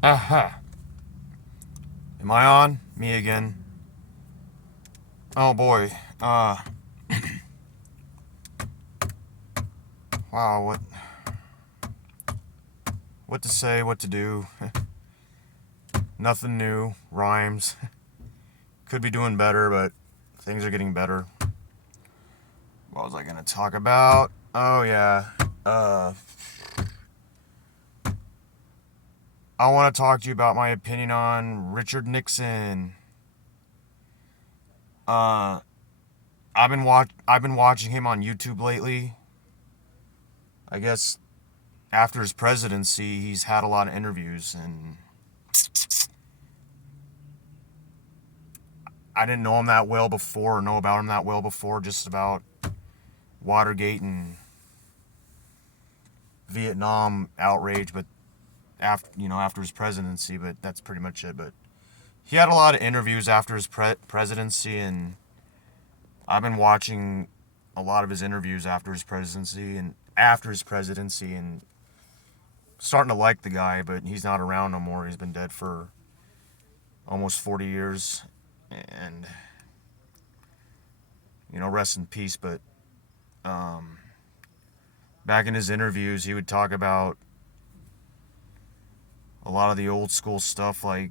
Aha. Am I on? Me again. Oh boy. Wow, what to say, what to do. Nothing new. Rhymes. Could be doing better, but things are getting better. What was I gonna talk about? Oh yeah. Uh I want to talk to you about my opinion on Richard Nixon. Uh I've been watching him on YouTube lately. I guess after his presidency, he's had a lot of interviews, and I didn't know him that well before, or know about him that well before, just about Watergate and Vietnam outrage, but after his presidency, but that's pretty much it. But he had a lot of interviews after his presidency, and I've been watching a lot of his interviews after his presidency, and starting to like the guy, but he's not around no more. He's been dead for almost 40 years, and rest in peace. But um, back in his interviews, he would talk about a lot of the old school stuff, like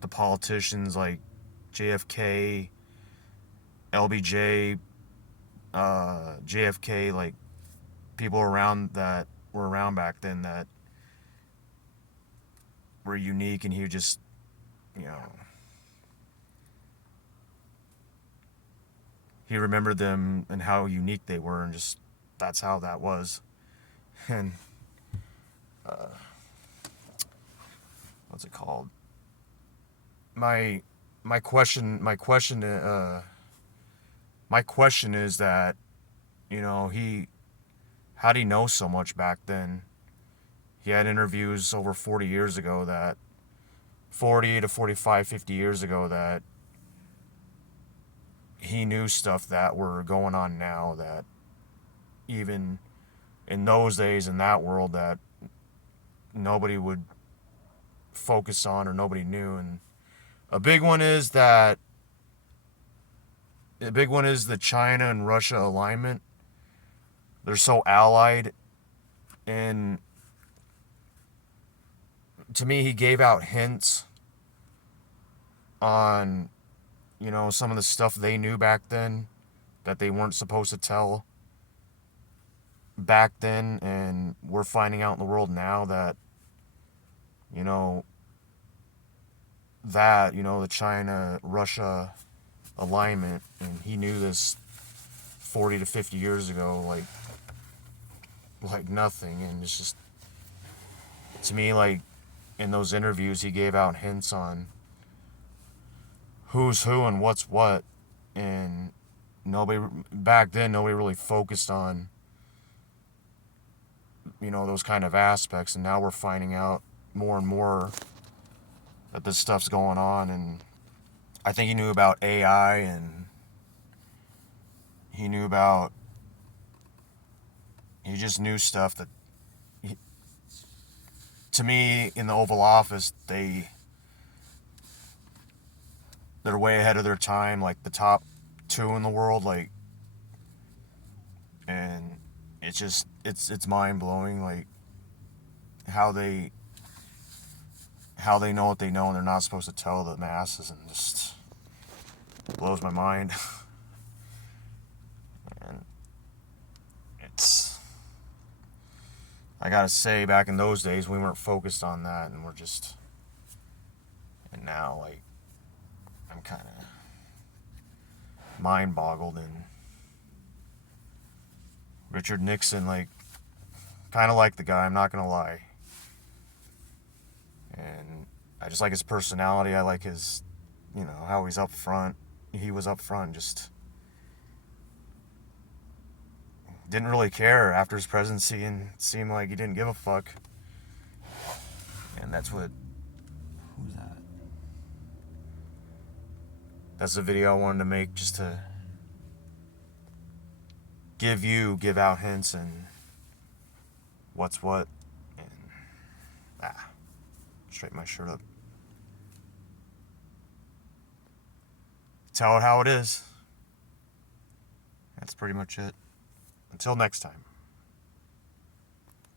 the politicians like JFK, LBJ, JFK, like people around that were around back then that were unique, and he would just, you know, he remembered them and how unique they were, and just that's how that was. And what's it called? My my question my question my question is that he how do he know so much back then? He had interviews over 40 years ago, that 40 to 45, 50 years ago, that he knew stuff that were going on now, that even in those days, in that world, that nobody would focus on or nobody knew. And a big one is that a big one is the China and Russia alignment. They're so allied, and to me, he gave out hints on some of the stuff they knew back then that they weren't supposed to tell back then, and we're finding out in the world now that you know the China Russia alignment, and he knew this 40 to 50 years ago, like nothing. And it's just, to me, like, in those interviews he gave out hints on who's who and what's what, and nobody back then, nobody really focused on those kind of aspects, and now we're finding out more and more that this stuff's going on. And I think he knew about AI, and he knew about he just knew stuff that to me, in the Oval Office, they're way ahead of their time, like the top two in the world, like. And it's just it's mind blowing, like how they know what they know, and they're not supposed to tell the masses, and just blows my mind. And it's, I gotta say, back in those days we weren't focused on that, and and now, like, I'm kind of mind boggled. And Richard Nixon, like, kind of like the guy, I'm not gonna lie. And I just like his personality. I like his, how he's up front. He was up front, just didn't really care after his presidency, and it seemed like he didn't give a fuck. And who's that? That's the video I wanted to make, just to give out hints and what's what. And Straighten my shirt up. Tell it how it is. That's pretty much it. Until next time.